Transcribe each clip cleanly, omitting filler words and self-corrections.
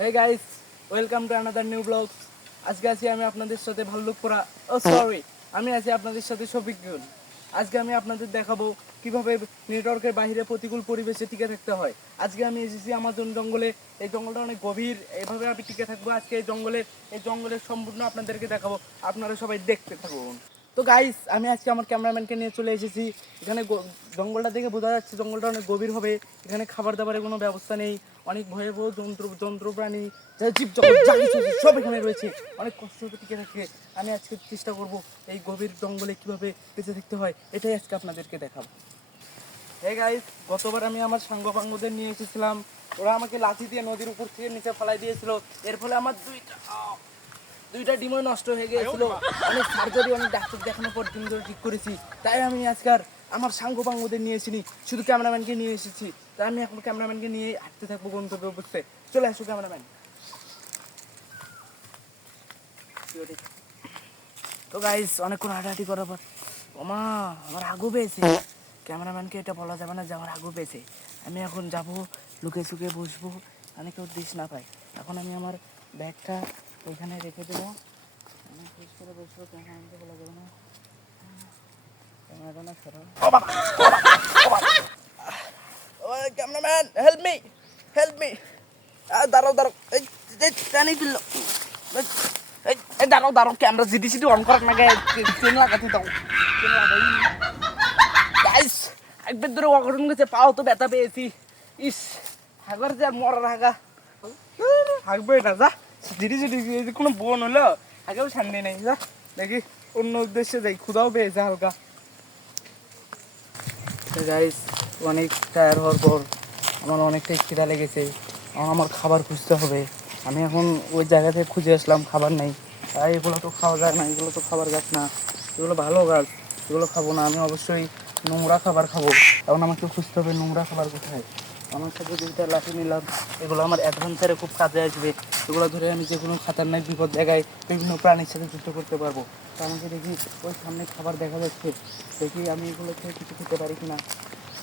Hey guys, welcome to another new blog. আজকে আছি আমি আপনাদের সাথে ভাল্লুকপুরা, সরি, আমি আছি আপনাদের সাথে শফিকুল। আজকে আমি আপনাদের দেখাবো কিভাবে নেটওয়ার্কের বাইরে প্রতিকূল পরিবেশে টিকে থাকতে হয়। আজকে আমি এসেছি আমাজন জঙ্গলে। এই জঙ্গলটা অনেক গভীর, এইভাবে আমি টিকে থাকবো আজকে এই জঙ্গলের সম্পূর্ণ আপনাদেরকে দেখাবো। আপনারা সবাই দেখতে থাকুন। তো গাইস, আমি আজকে আমার ক্যামেরাম্যানকে নিয়ে চলে এসেছি। এখানে জঙ্গলটা দেখে বোঝা যাচ্ছে জঙ্গলটা অনেক গভীর হবে। এখানে খাবার দাবারের কোনো ব্যবস্থা নেই। অনেক ভয়াবহ যন্ত্র প্রাণী, যা জীবজগৎ যা কিছু আছে সব এখানে রয়েছে। অনেক কষ্ট করে টিকে থাকে। আমি আজকে চেষ্টা করব এই গভীর জঙ্গলে কিভাবে বেঁচে থাকতে হয়, এটাই আজকে আপনাদেরকে দেখাবো। হে গাইস, গতবার আমি আমার সাঙ্গপাঙ্গদের নিয়ে এসেছিলাম। ওরা আমাকে লাঠি দিয়ে নদীর উপর থেকে নিচে ফেলাই দিয়েছিল। এর ফলে আমার দুইটা ডিমও নষ্ট হয়ে গিয়েছিল। অনেক সার্জারি, অনেক ডাক্তার দেখানোর পর ডিম ধরে ঠিক করেছি। তাই আমি আজকাল আমার সাঙ্গপাঙ্গদের নিয়ে এসেছি, শুধু ক্যামেরাম্যানকে নিয়ে এসেছি। তাই আমি এখন ক্যামেরাম্যানকে নিয়ে হাঁটতে থাকবো গন্তব্যে বসতে। চলে আসো ক্যামেরাম্যান। তো গাইস, অনেকক্ষণ হাঁটাহাঁটি করার পর ওমা আমার আগু পেয়েছে। ক্যামেরাম্যানকে এটা বলা যাবে না যে আমার আগু পেয়েছে। আমি এখন যাব, লুকে শুকে বসবো, মানে কেউ দিস না পাই। এখন আমি আমার ব্যাগটা ওইখানে রেখে দেবো। আমি খুশ করে বসবো, ক্যামেরাম্যানকে বলা যাবে না। ক্যামেরাটা না সরাও। Cameraman, help me, help me. দাঁড়াও দাঁড়াও, এই টানি দিল। এই দাঁড়াও দাঁড়াও, ক্যামেরা সিটি অন করার নাকি চেন লাগাতে দাও। চেন লাগাই গাইস, একবার ধরে অঘটন গেছে, পাও তো ব্যথা পেয়েছি। ইস, একবার যে মরার হাগা হাগবে না। যা সিটি কোনো বোন হলো আগেও শান্তি নেই। যা দেখি অন্য উদ্দেশ্যে যাই, ক্ষুধাও পেয়েছে হালকা। গাইস, অনেক টায়ার হওয়ার পর আমার অনেকটাই খিদা লেগেছে। আমার খাবার খুঁজতে হবে। আমি এখন ওই জায়গা থেকে খুঁজে আসলাম, খাবার নেই। তাই এগুলো তো খাওয়া যায় না, এগুলো তো খাবার গাছ না, এগুলো ভালো গাছ, এগুলো খাবো না। আমি অবশ্যই নোংরা খাবার খাবো। এখন আমাকে খুঁজতে হবে নোংরা খাবার কোথায়। আমার সাথে দুইটা লাঠি নিলাম, এগুলো আমার অ্যাডভেঞ্চারে খুব কাজে আসবে। এগুলো ধরে আমি যে কোনো খাতারনাক বিপদ জায়গায় বিভিন্ন প্রাণীর সাথে যুদ্ধ করতে পারবো। তো আমাকে দেখি ওই সামনে খাবার দেখা যাচ্ছে, দেখি আমি এগুলো থেকে কিছু খেতে পারি কিনা।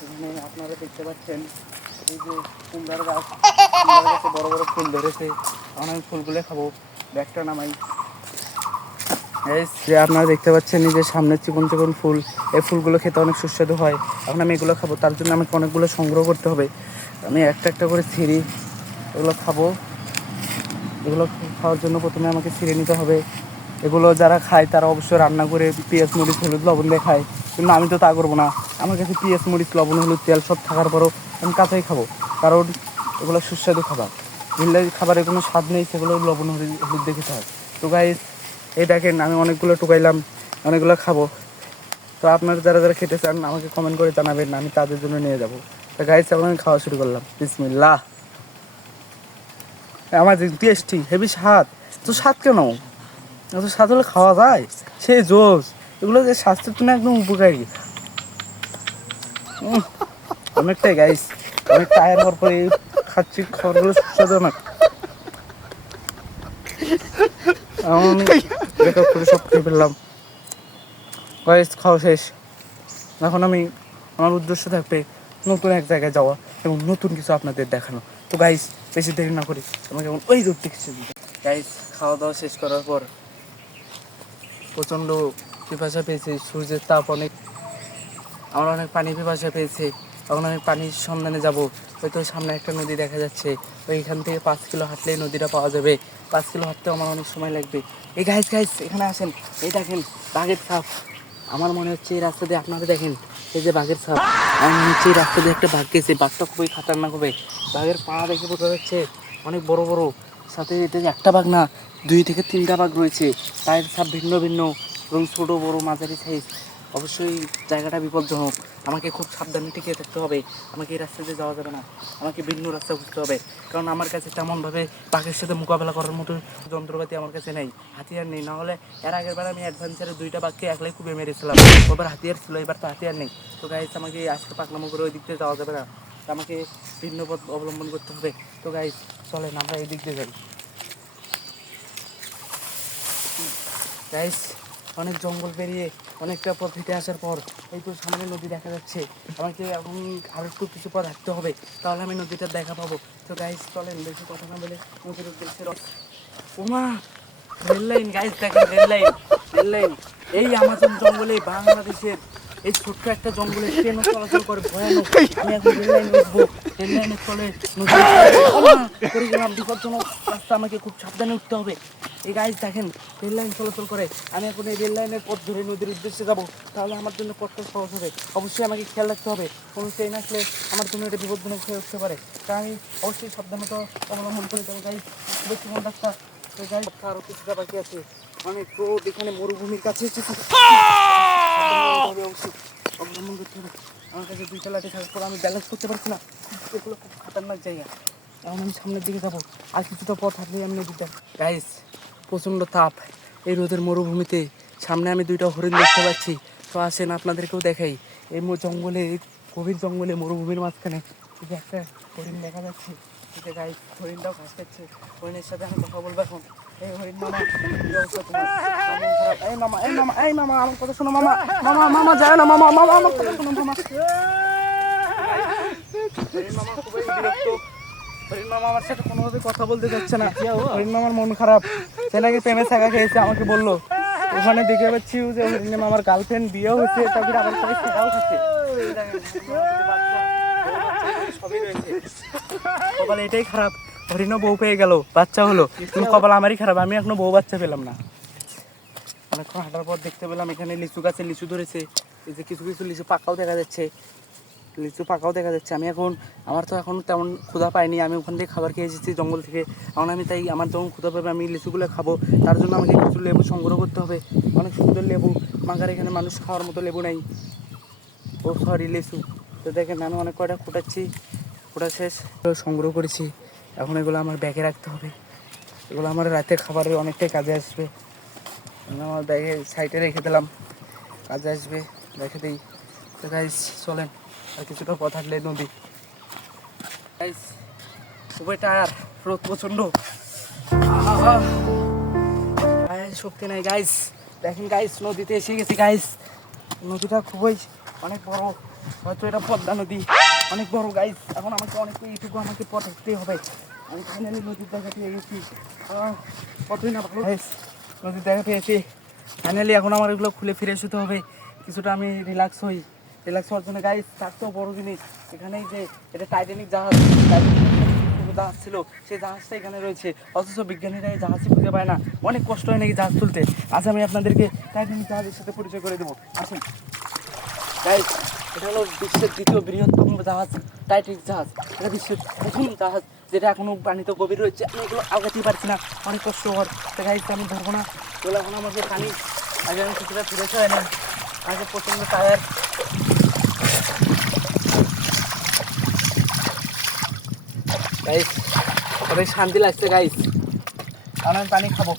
এখানে আপনারা দেখতে পাচ্ছেন এই যে কুমড়ার গাছ, কুমড়ার গাছে বড় বড় ফুল ধরেছে। এখন আমি ফুলগুলো খাবো। ব্যাগটা নামাই। এই যে আপনারা দেখতে পাচ্ছেন এই যে সামনের চিকন চিকন ফুল, এই ফুলগুলো খেতে অনেক সুস্বাদু হয়। এখন আমি এগুলো খাবো, তার জন্য আমাকে অনেকগুলো সংগ্রহ করতে হবে। আমি একটা একটা করে ছিঁড়ি, এগুলো খাবো। এগুলো খাওয়ার জন্য প্রথমে আমাকে ছিঁড়ে নিতে হবে। এগুলো যারা খায় তারা অবশ্যই রান্না করে পেঁয়াজ মরিচ হলুদ লবণ দিয়ে খায়, কিন্তু আমি তো তা করবো না। আমার কাছে পেঁয়াজ মরিচ লবণ হলুদ তেল সব থাকার পরও আমি কাঁচাই খাবো, কারণ এগুলো সুস্বাদু খাবার। যেগুলো খাবারের কোনো স্বাদ নেই সেগুলো লবণ হলুদ দিয়ে খেতে হয়। তো গাইস, এই দেখেন আমি অনেকগুলো টুকাইলাম, অনেকগুলো খাবো। তো আপনারা যারা যারা খেতে চান আমাকে কমেন্ট করে জানাবেন, আমি তাদের জন্য নিয়ে যাবো। তো গাইস, এখন আমি খাওয়া শুরু করলাম। বিসমিল্লাহ। আমার টেস্টি হেভি স্বাদ। তো স্বাদ কেন? এত স্বাদ হলে খাওয়া যায়, সেই জোস। এগুলো যে স্বাস্থ্যের জন্য একদম উপকারী। অনেকটাই গাইস, অনেক টায়ার হওয়ার পরে খাচ্ছি, খাবারগুলো সুস্বাদু অনেক। আমি ব্রেকআপ করে সব খেয়ে ফেললাম। গাইস, খাওয়া শেষ। এখন আমি আমার উদ্দেশ্য থাকবে নতুন এক জায়গায় যাওয়া এবং নতুন কিছু আপনাদের দেখানো। তো গাইস, বেশি দেরি না করি, আমাকে এখন ওই রুটটি কিছু দিতে। গাইস, খাওয়া দাওয়া শেষ করার পর প্রচণ্ড পিপাসা পেয়েছে। সূর্যের তাপ অনেক, আমার অনেক পানি পিপাসা পেয়েছে। এখন আমি পানির সন্ধানে যাব। হয়তো সামনে একটা নদী দেখা যাচ্ছে, ওইখান থেকে 5 কিলো হাঁটলেই নদীটা পাওয়া যাবে। 5 কিলো হাঁটতে আমার অনেক সময় লাগবে। এই গাইস গাইস, এখানে আসেন। এই দেখেন বাঘের ছাপ। আমার মনে হচ্ছে এই রাস্তা দিয়ে, আপনারা দেখেন এই যে বাঘের ছাপ, আমার মনে হচ্ছে এই রাস্তা দিয়ে একটা বাঘ গেছে। বাঘটা খুবই খাতারনাক হবে। বাঘের পা দেখে বোঝা যাচ্ছে অনেক বড় বড়। সাথে এটা যে একটা বাঘ না, 2 থেকে 3টা বাঘ রয়েছে। পায়ের ছাপ ভিন্ন ভিন্ন এবং ছোটো বড়ো মাঝারি সাইজ। অবশ্যই জায়গাটা বিপজ্জনক। আমাকে খুব সাবধানে টিকে থাকতে হবে। আমাকে এই রাস্তা দিয়ে যাওয়া যাবে না, আমাকে ভিন্ন রাস্তা খুঁজতে হবে। কারণ আমার কাছে তেমনভাবে বাঘের সাথে মোকাবেলা করার মতো যন্ত্রপাতি আমার কাছে নেই, হাতিয়ার নেই। না হলে এর আগের বার আমি অ্যাডভেঞ্চারে 2টা বাঘকে একলাই খুবই মেরেছিলাম। ওবার হাতিয়ার ছিল, এবার তো হাতিয়ার নেই। তো গাইস, আমাকে আজকে পাকনামো করে ওই দিক দিয়ে যাওয়া যাবে না, আমাকে ভিন্ন পথ অবলম্বন করতে হবে। তো গাইস, চলেন আমরা এই দিক দিয়ে যাই। গাইস, অনেক জঙ্গল পেরিয়ে অনেকটা পথ হেঁটে আসার পর এই তো সামনে নদী দেখা যাচ্ছে। আমাকে এখন আর একটু কিছু পথ হাঁটতে হবে, তাহলে আমি নদীটার দেখা পাবো। তো গাইস চলেন, বেশি কথা না বলে নদীর উদ্দেশ্যে ওমা রেল লাইন গাইস, দেখেন রেল লাইন, রেল লাইন। এই আমাজন জঙ্গলে বাংলাদেশের এই ছোট্ট একটা জঙ্গলে ট্রেনও চলাচল করে, ভয়ানক। আমি এখন রেল লাইন উঠবো, রেল লাইনের তলে নদী করে গেলাম, বিপজ্জনক রাস্তা, আমাকে খুব সাবধানে উঠতে হবে। এই গাইস দেখেন রেল লাইন চলাচল করে, আমি এখন এই রেল লাইনের পথ ধরে নদীর উদ্দেশ্যে যাবো, তাহলে আমার জন্য পথটা সহজ হবে। অবশ্যই আমাকে খেয়াল রাখতে হবে, কোনো ট্রেন আসলে আমার জন্য এটা বিপজ্জনক হয়ে উঠতে পারে, তাই আমি অবশ্যই সাবধানতা অবলম্বন করে যাবো। গাইস বেশি মন রাখতে গাইস, আরও কিছুটা বাকি আছে, অনেক রোদ, এখানে মরুভূমির কাছে এসেছি, অবশ্যই অবলম্বন করতে হবে। আমার কাছে দুইটা লাঠি থাকার পর আমি ব্যালেন্স করতে পারছি না, এগুলো খুব খাতারনাক জায়গা। এখন আমি সামনের দিকে যাবো, আর কিছুটা পথ হাঁটলেই আমি নদীটা। গাইস প্রচণ্ড তাপ, এই রোদের মরুভূমিতে সামনে আমি দুইটা হরিণ দেখতে পাচ্ছি। তো আসেন আপনাদেরকেও দেখাই, এই জঙ্গলে, এই গভীর জঙ্গলে মরুভূমির মাঝখানে একটা হরিণ দেখা যাচ্ছে। ঠিক আছে গাইস, হরিণটাও ঘাস খাচ্ছে, হরিণের সাথে আমি কথা বলবো এখন। এই হরিণ মামা, কি অবস্থা তোমার? আমি খারাপ। এই মামা, এই মামা, এই মামা, আমার কথা শোনো মামা, মামা, মামা যায় না মামা, মামা আমার কথা শোনো মামা। হরিণ মামা খুবই বিরক্ত, হরিণ মামা আমার সাথে কোনোভাবে কথা বলতে চাচ্ছে না। হরিণ মামার মন খারাপ, সে নাকি প্রেমে ছাগা খেয়েছে, আমাকে বললো। ওখানে দেখে পাচ্ছি যে হরিণ মামার গার্লফ্রেন্ড বিয়ে হয়েছে, তারপরে আবার সবাই ছাগাও খাচ্ছে, সবই রয়েছে। কপাল এটাই খারাপ, হরিণও বউ পেয়ে গেল, বাচ্চা হলো, কিন্তু কপাল আমারই খারাপ, আমি এখনো বউ বাচ্চা পেলাম না। অনেকক্ষণ হাঁটার পর দেখতে পেলাম এখানে লিচু গাছে লিচু ধরেছে, এই যে কিছু কিছু লিচু পাকাও দেখা যাচ্ছে, লিচু পাকাও দেখা যাচ্ছে। আমি এখন, আমার তো এখন তেমন ক্ষুধা পাইনি, আমি ওখান থেকে খাবার খেয়ে এসেছি জঙ্গল থেকে, এখন আমি তাই আমার যখন ক্ষুধা পাবে আমি লিচুগুলো খাবো, তার জন্য আমাকে কিছু লেবু সংগ্রহ করতে হবে, অনেক সুন্দর লেবু, মাগার এখানে মানুষ খাওয়ার মতো লেবু নাই, ও সরি লিচু। তো দেখেন আমি অনেক কয়টা ফুটাচ্ছি, ফুটা শেষ সংগ্রহ করেছি, এখন এগুলো আমার ব্যাগে রাখতে হবে, এগুলো আমার রাতে খাবারের অনেকটাই কাজে আসবে, আমি আমার ব্যাগে সাইডে রেখে দিলাম, কাজে আসবে, রেখে দিই। তো গাইস চলেন, আর কিছুটা পথ হাঁটলে নদী। গাইস খুবই টায়ার, রোদ প্রচণ্ড, শক্তি নাই গাইস। দেখেন গাইস নদীতে এসে গেছি গাইস, নদীটা খুবই অনেক বড়, হয়তো এটা পদ্মা নদী, অনেক বড় গাইস। এখন আমাকে অনেকটা এইটুকু আমাকে পথ হাঁটতেই হবে, আমি ফাইনালি নদীর দেখা পেয়ে গেছি, কতই না ভালো গাইস, নদীর দেখা পেয়েছি ফাইনালি। এখন আমার এগুলো খুলে ফিরে শুতে হবে, কিছুটা আমি রিল্যাক্স হই, রিল্যাক্স হওয়ার জন্য গাইস। তার তো বড় জিনিস এখানেই যে এটা টাইটানিক জাহাজ, জাহাজ ছিল, সেই জাহাজটা এখানে রয়েছে, অথচ বিজ্ঞানীরা এই জাহাজই খুঁজে পায় না, অনেক কষ্ট হয় নাকি জাহাজ তুলতে। আজ আমি আপনাদেরকে টাইটানিক জাহাজের সাথে পরিচয় করে দেবো, আসুন গাইস। এটা হলো বিশ্বের দ্বিতীয় বৃহত্তম জাহাজ, টাইটানিক জাহাজ, এটা বিশ্বের প্রথম জাহাজ যেটা এখনো পানিতে গভীর রয়েছে, আমি এগুলো আগাতেই পারছি না, অনেক কষ্ট হওয়ার। তো গাইস আমি ধরবো না, এগুলো এখন আমাকে পানি, আগে আমি কিছুটা ফিরে চলে এলাম, আগে প্রচণ্ড টায়ার। গাইস অনেক শান্তি লাগছে গাইস, কারণ আমি পানি খাবো,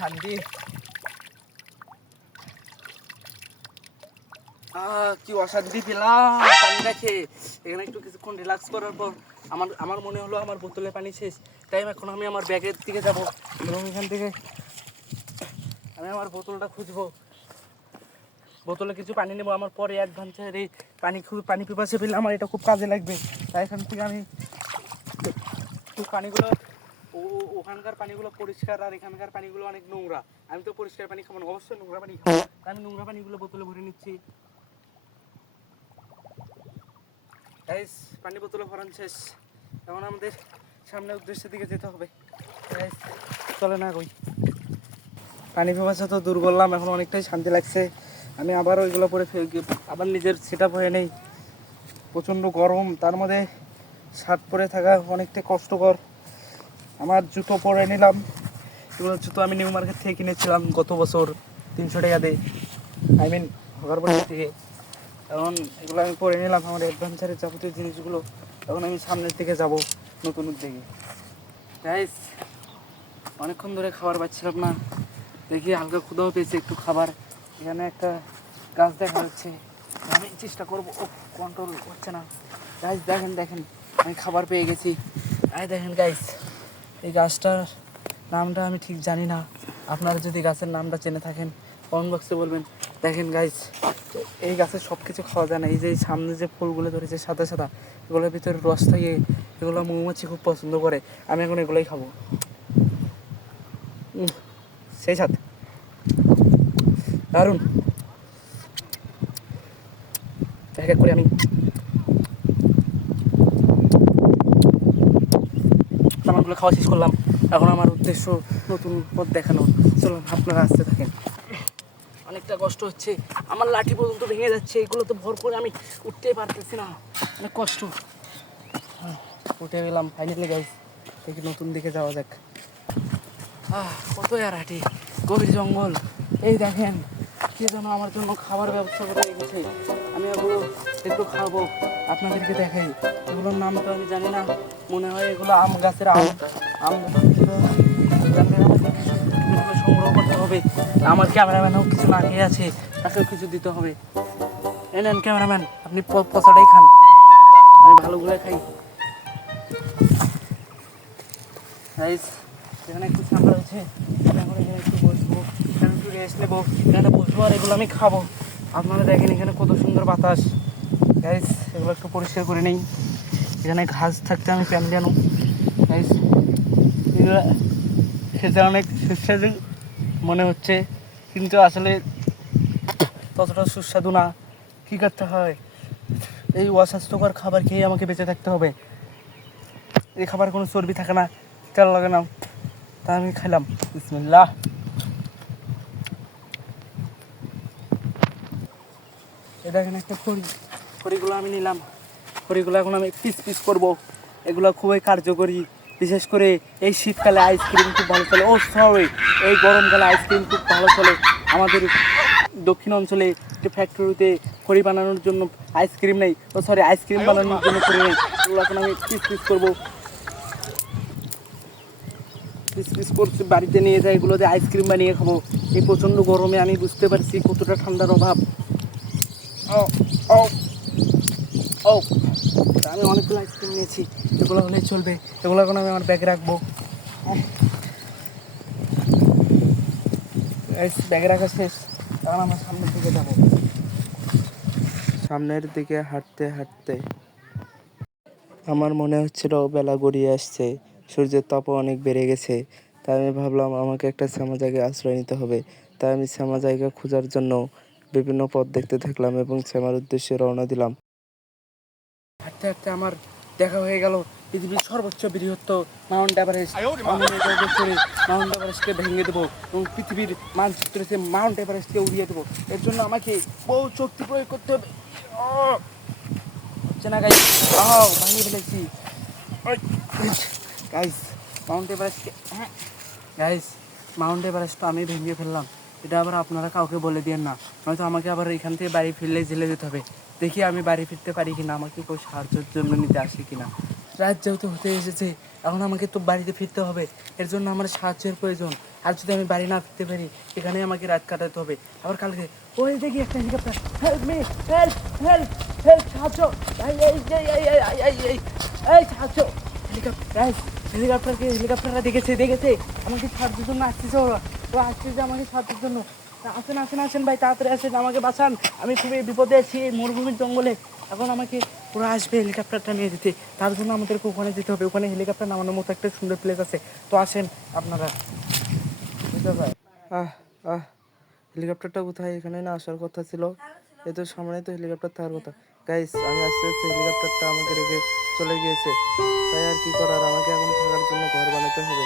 শান্তি। কি অশান্তি পেলাম পানি রেখে, এখানে একটু কিছুক্ষণ রিল্যাক্স করার পর আমার আমার মনে হলো আমার বোতলে পানি শেষ, তাই এখন আমি আমার ব্যাগের দিকে যাব এবং এখান থেকে আমি আমার বোতলটা খুঁজবো, বোতলে কিছু পানি নেবো, আমার পরে অ্যাডভেঞ্চার এই পানি পিপাসে পেলে আমার এটা খুব কাজে লাগবে। তাই এখান থেকে আমি পানিগুলো, ওখানকার পানিগুলো পরিষ্কার আর এখানকার পানিগুলো অনেক নোংরা, আমি তো পরিষ্কার পানি খাবো না, অবশ্যই নোংরা পানি খাবো, তাই আমি নোংরা পানিগুলো বোতলে ভরে নিচ্ছি। গাইস পানি বোতলে ভরান শেষ, এখন আমাদের সামনে উদ্দেশ্যের দিকে যেতে হবে। গাইস চলে না কই, পানি পিপাসা তো দূর করলাম, এখন অনেকটাই শান্তি লাগছে। আমি আবার ওইগুলো পরে আবার নিজের সেট আপ হয়ে নেই, প্রচণ্ড গরম, তার মধ্যে শার্ট পরে থাকা অনেকটাই কষ্টকর। আমার জুতো পরে নিলাম, এগুলো জুতো আমি নিউ মার্কেট থেকে কিনেছিলাম গত বছর 300 টাকা দিয়ে, আই মিন হকারবাড়ি থেকে। এখন এগুলো আমি পরে নিলাম, আমার অ্যাডভেঞ্চারের যাবতীয় জিনিসগুলো। এখন আমি সামনের দিকে যাব নতুন উদ্যোগে। গাইস অনেকক্ষণ ধরে খাবার পাচ্ছিলাম না, দেখি হালকা ক্ষুধাও পেয়েছে, একটু খাবার। এখানে একটা গাছ দেখা যাচ্ছে, আমি চেষ্টা করবো, ও কন্ট্রোল হচ্ছে না। গাইস দেখেন দেখেন আমি খাবার পেয়ে গেছি, দেখেন গাইস এই গাছটার নামটা আমি ঠিক জানি না, আপনারা যদি গাছের নামটা জেনে থাকেন কমেন্ট বক্সে বলবেন। দেখেন গাইস, এই গাছের সব কিছু খাওয়া যায় না। এই যে এই সামনে যে ফুলগুলো ধরেছে সাদা সাদা, এগুলোর ভিতরে রস থাকে, এগুলো মৌমাছি খুব পছন্দ করে। আমি এখন এগুলোই খাবো। সেই সাথে দারুণ। এক এক করে আমি সামানগুলো খাওয়া শেষ করলাম। এখন আমার উদ্দেশ্য নতুন পথ দেখানো। চলুন আপনারা আসতে থাকেন। অনেকটা কষ্ট হচ্ছে, আমার লাঠি পর্যন্ত ভেঙে যাচ্ছে, এগুলো তো ভর করে আমি উঠতেই পারতেছি না, অনেক কষ্ট। উঠে গেলাম ফাইনালি গাইস। দেখি নতুন দিকে যাওয়া যাক। কত আর হাঁটি, গভীর জঙ্গল। এই দেখেন কে যেন আমার জন্য খাবার ব্যবস্থা করে রেখেছে। আমি এগুলো একটু খাবো, আপনাদেরকে দেখাই। এগুলোর নাম তো আমি জানি না, মনে হয় এগুলো আম গাছের আম। আম সংগ্রহ করতে হবে। আমার ক্যামেরাম্যানও কিছু না খেয়ে আছে, তাকেও কিছু দিতে হবে। এই নেন ক্যামেরাম্যান, আপনি পচাটাই খান, আমি ভালোগুলো খাই। এখানে একটু ঠান্ডা হচ্ছে, এখন এখানে একটু বসবো, এখানে একটু রেস্ট নেবো, এখানে বসবো আর এগুলো আমি খাবো। আপনারা দেখেন এখানে কত সুন্দর বাতাস। গাইস এগুলো একটু পরিষ্কার করে নেই। এখানে ঘাস থাকতে আমি প্যান জানো। গাইস এগুলো খেতে অনেক সুস্বাদু মনে হচ্ছে, কিন্তু আসলে ততটা সুস্বাদু না। কী করতে হয়, এই অস্বাস্থ্যকর খাবার খেয়ে আমাকে বেঁচে থাকতে হবে। এই খাবার কোনো চর্বি থাকে না, তেল লাগে না, তা আমি খেলাম। বিসমিল্লাহ। এ দেখেন একটা খড়ি, খড়িগুলো আমি নিলাম। খড়িগুলো এখন আমি পিস পিস করবো। এগুলো খুবই কার্যকরী, বিশেষ করে এই শীতকালে আইসক্রিম খুব ভালো চলে। ও সরি, এই গরমকালে আইসক্রিম খুব ভালো চলে। আমাদের দক্ষিণ অঞ্চলে একটি ফ্যাক্টরিতে খড়ি বানানোর জন্য আইসক্রিম নেই, ও সরি আইসক্রিম বানানোর জন্য খড়ি নেই। এগুলো এখন আমি পিস পিস করবো, পিস পিস করছি, বাড়িতে নিয়ে যাই, এগুলো দিয়ে আইসক্রিম বানিয়ে খাবো। এই প্রচণ্ড গরমে আমি বুঝতে পারছি কতটা ঠান্ডার অভাব। ও ও ও আমি অনেকগুলো আইসক্রিম নিয়েছি, এগুলো হলেই চলবে। এগুলো এখন আমি আমার ব্যাগে রাখবো। ব্যাগে রাখা শেষ, এখন আমরা সামনের দিকে যাবো। সামনের দিকে হাঁটতে হাঁটতে আমার মনে হচ্ছিল বেলা গড়িয়ে আসছে, সূর্যের তাপও অনেক বেড়ে গেছে। তাই আমি ভাবলাম আমাকে একটা শ্যামা জায়গায় আশ্রয় নিতে হবে। তাই আমি শ্যামা জায়গা খোঁজার জন্য বিভিন্ন পথ দেখতে থাকলাম এবং শ্যামার উদ্দেশ্যে রওনা দিলাম। হাঁটতে হাঁটতে আমার দেখা হয়ে গেল পৃথিবীর সর্বোচ্চ বৃহত্ত মাউন্ট এভারেস্ট। মাউন্ট এভারেস্টকে ভেঙে দেবো এবং পৃথিবীর মানচিত্রে সে মাউন্ট এভারেস্টকে উড়িয়ে দেবো। এর জন্য আমাকে বহু শক্তি প্রয়োগ করতে হবে। হচ্ছে না গাইস, ভাঙিয়ে ফেলেছি গাইস। মাউন্ট এভারেস্টকে গাইস, মাউন্ট এভারেস্ট আমি ভেঙে ফেললাম। এটা আবার আপনারা কাউকে বলে দিয়েন না, নয়তো আমাকে আবার এখান থেকে বাড়ি ফিরলে জেলে যেতে হবে। দেখি আমি বাড়ি ফিরতে পারি কিনা, আমাকে কেউ সাহায্যের জন্য নিতে আসে কিনা। রাত যেহেতু হতে এসেছে, এখন আমাকে তো বাড়িতে ফিরতে হবে। এর জন্য আমার সাহায্যের প্রয়োজন। আর যদি আমি বাড়ি না ফিরতে পারি, এখানে আমাকে রাত কাটাতে হবে। আবার কালকে ওই দেখি একটা helicopter, help me, help help help, সাহায্য, এই সাহায্য, হেলিকপ্টার, হেলিকপ্টাররা দেখেছে দেখেছে আমাকে সাহায্যের জন্য আসতেছে। ওরা আসতেছে আমাকে সাহায্যের জন্য। আসেন আসেন আসেন ভাই, তাড়াতাড়ি আসেন, আমাকে বাঁচান, আমি খুবই বিপদে আছি এই মরুভূমির জঙ্গলে। এখন আমাকে ওরা আসবে হেলিকপ্টারটা নিয়ে যেতে, তার জন্য আমাদেরকে ওখানে যেতে হবে। ওখানে হেলিকপ্টার নামানোর মতো একটা সুন্দর প্লেস আছে, তো আসেন আপনারা। ভাই আহ আহ হেলিকপ্টারটা কোথায়? এখানে না আসার কথা ছিল, এই তো সামনে তো হেলিকপ্টার থাকার কথা। গাইস আমি আস্তে আস্তে, হেলিকপ্টারটা আমাকে রেখে চলে গিয়েছে। তাই আর কি করার, আমাকে এখন থাকার জন্য ঘর বানাতে হবে।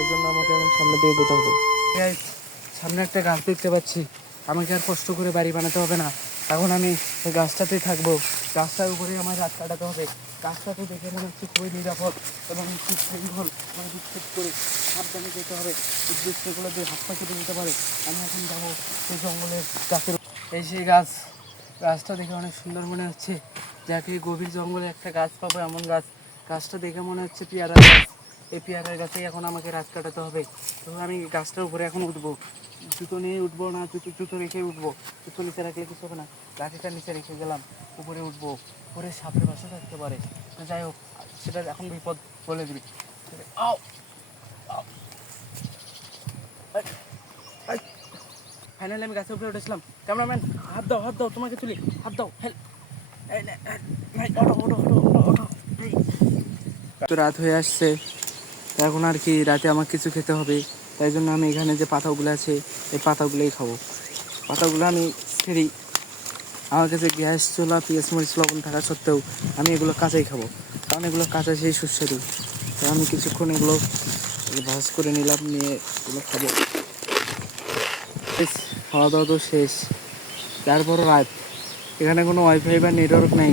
এই জন্য আমাকে এখন সামনে দিয়ে যেতে হবে। গাইস সামনে একটা গাছ দেখতে পাচ্ছি, আমাকে আর কষ্ট করে বাড়ি বানাতে হবে না। এখন আমি ওই গাছটাতেই থাকবো, গাছটার উপরেই আমার রাত কাটাতে হবে। গাছটাতে দেখে মনে হচ্ছে খুবই নিরাপদ এবং খুব শৃঙ্খল এবং বিচ্ছেদ করে সাবধানে যেতে হবে। উদ্দেশ্যগুলো দিয়ে হাত পা কেটে যেতে পারে। আমি এখন যাবো সেই জঙ্গলের গাছের, এই সেই গাছ। গাছটা দেখে অনেক সুন্দর মনে হচ্ছে, যাকে গভীর জঙ্গলে একটা গাছ পাবো এমন গাছ। গাছটা দেখে মনে হচ্ছে পেয়ারা গাছ। এই পেয়ারার গাছেই এখন আমাকে রাত কাটাতে হবে। তো আমি গাছটার উপরে এখন উঠবো, জুতো নিয়ে উঠবো না, জুতো রেখে উঠবো। জুতো নিচে রাখলে কিছু হবে না, লাঠিটা নিচে রেখে গেলাম, উপরে উঠবো। উপরে সাপের বাসা থাকতে পারে, তো যাই হোক সেটা এখন বিপদ বলে দিবি। আও ফাইনালি আমি গাছের উপরে উঠেছিলাম। ক্যামেরাম্যান হাত দাও তোমাকে তুলি, হাত দাও, হেল্প। তো রাত হয়ে আসছে, এখন আর কি রাতে আমার কিছু খেতে হবে, তাই জন্য আমি এখানে যে পাতাগুলো আছে এই পাতাগুলোই খাবো। পাতাগুলো আমি ছেড়ি, আমার কাছে গ্যাস চুলা পেঁয়াজ মরিচ লবণ থাকা সত্ত্বেও আমি এগুলো কাঁচাই খাবো, কারণ এগুলো কাঁচা সেই সুস্বাদু। তো আমি কিছুক্ষণ এগুলো ভাজ করে নিলাম, নিয়ে এগুলো খাবো। খাওয়া দাওয়া তো শেষ, তারপরও রাত, এখানে কোনো ওয়াইফাই বা নেটওয়ার্ক নেই।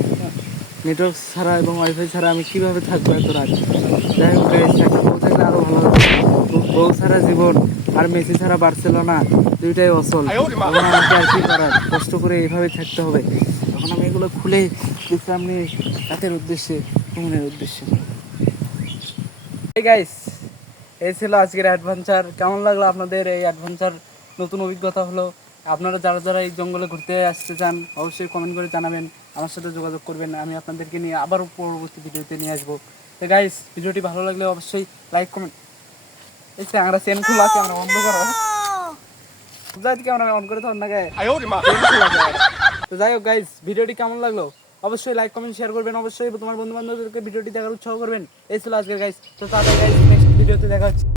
নেটওয়ার্ক ছাড়া এবং ওয়াইফাই ছাড়া আমি কীভাবে থাকবো এত রাত? যাই হোক গাইস, একটা বউ থাকলে আরও ভালো হতো। বউ ছাড়া জীবন আর মেসি ছাড়া বার্সেলোনা দুইটাই অচল। এখন আমাকে আর কি করার, কষ্ট করে এভাবেই থাকতে হবে। এখন আমি এগুলো খুলে বিশ্রাম নিয়ে রাতের উদ্দেশ্যে, ভ্রমণের উদ্দেশ্যে। গাইস, এই ছিল আজকের অ্যাডভেঞ্চার। কেমন লাগলো আপনাদের এই অ্যাডভেঞ্চার? নতুন অভিজ্ঞতা হলো। আপনারা যারা যারা এই জঙ্গলে ঘুরতে আসতে চান অবশ্যই কমেন্ট করে জানাবেন, আমার সাথে যোগাযোগ করবেন। আমি আপনাদেরকে নিয়ে আবারও পরবর্তী ভিডিওতে নিয়ে আসবো। তো গাইস, ভিডিওটি ভালো লাগলে অবশ্যই লাইক কমেন্ট। এই ক্যামেরা চেন খোলা, ক্যামেরা বন্ধ করো, ক্যামেরা অন করে তখন না গায়ে। তো যাই হোক গাইস, ভিডিওটি কেমন লাগলো অবশ্যই লাইক কমেন্ট শেয়ার করবেন। অবশ্যই তোমার বন্ধু বান্ধবদেরকে ভিডিওটি দেখার উৎসাহ করবেন। এই ছিল আজকের গাইস। তো তাদের গাইস নেক্সট ভিডিওতে দেখা হচ্ছে।